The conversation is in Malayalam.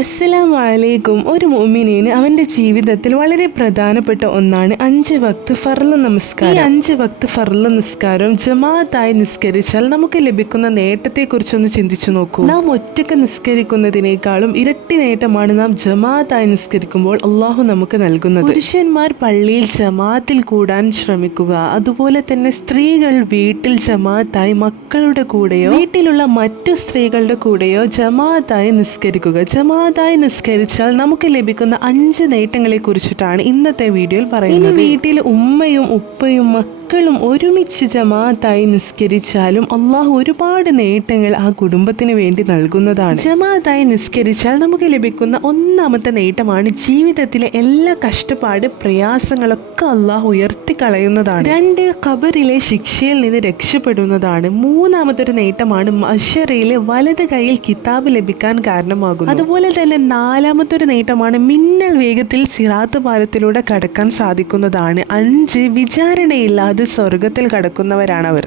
അസ്സലാമു വലൈക്കും ഒരു മോമിനീന് അവന്റെ ജീവിതത്തിൽ വളരെ പ്രധാനപ്പെട്ട ഒന്നാണ് അഞ്ച് വക്ത് ഫർൾ നമസ്കാരം. ഈ അഞ്ച് വക്ത് ഫർൾ നിസ്കാരം ജമാഅത്തായി നിസ്കരിച്ചാൽ നമുക്ക് ലഭിക്കുന്ന നേട്ടത്തെക്കുറിച്ചൊന്ന് ചിന്തിച്ചു നോക്കൂ. നാം ഒറ്റയ്ക്ക് നിസ്കരിക്കുന്നതിനേക്കാളും ഇരട്ടി നേട്ടമാണ് നാം ജമാഅത്തായി നിസ്കരിക്കുമ്പോൾ അള്ളാഹു നമുക്ക് നൽകുന്നത്. പുരുഷന്മാർ പള്ളിയിൽ ജമാഅത്തിൽ കൂടാൻ ശ്രമിക്കുക. അതുപോലെ തന്നെ സ്ത്രീകൾ വീട്ടിൽ ജമാഅത്തായി മക്കളുടെ കൂടെയോ വീട്ടിലുള്ള മറ്റു സ്ത്രീകളുടെ കൂടെയോ ജമാഅത്തായി നിസ്കരിക്കുക. ജമാഅത്തായി നിസ്കരിച്ചാൽ നമുക്ക് ലഭിക്കുന്ന അഞ്ച് നേട്ടങ്ങളെ കുറിച്ചിട്ടാണ് ഇന്നത്തെ വീഡിയോയിൽ പറയുന്നത്. വീട്ടിൽ ഉമ്മയും ഉപ്പയും മക്കളും ഒരുമിച്ച് ജമാഅത്തായി നിസ്കരിച്ചാലും അള്ളാഹു ഒരുപാട് നേട്ടങ്ങൾ ആ കുടുംബത്തിന് വേണ്ടി നൽകുന്നതാണ്. ജമാഅത്തായി നിസ്കരിച്ചാൽ നമുക്ക് ലഭിക്കുന്ന ഒന്നാമത്തെ നേട്ടമാണ് ജീവിതത്തിലെ എല്ലാ കഷ്ടപ്പാട് പ്രയാസങ്ങളൊക്കെ അള്ളാഹു ഉയർത്തി കളയുന്നതാണ് രണ്ട് ഖബറിലെ ശിക്ഷയിൽ നിന്ന് രക്ഷപ്പെടുന്നതാണ്. മൂന്നാമത്തെ ഒരു നേട്ടമാണ് മഷറയിലെ വലത് കൈയിൽ കിതാബ് ലഭിക്കാൻ കാരണമാകുന്നു. അതുപോലെ തന്നെ നാലാമത്തെ ഒരു നേട്ടമാണ് മിന്നൽ വേഗത്തിൽ സിറാത്ത് പാലത്തിലൂടെ കടക്കാൻ സാധിക്കുന്നതാണ്. അഞ്ച് വിചാരണയില്ലാതെ സ്വർഗത്തിൽ കടക്കുന്നവരാണവർ.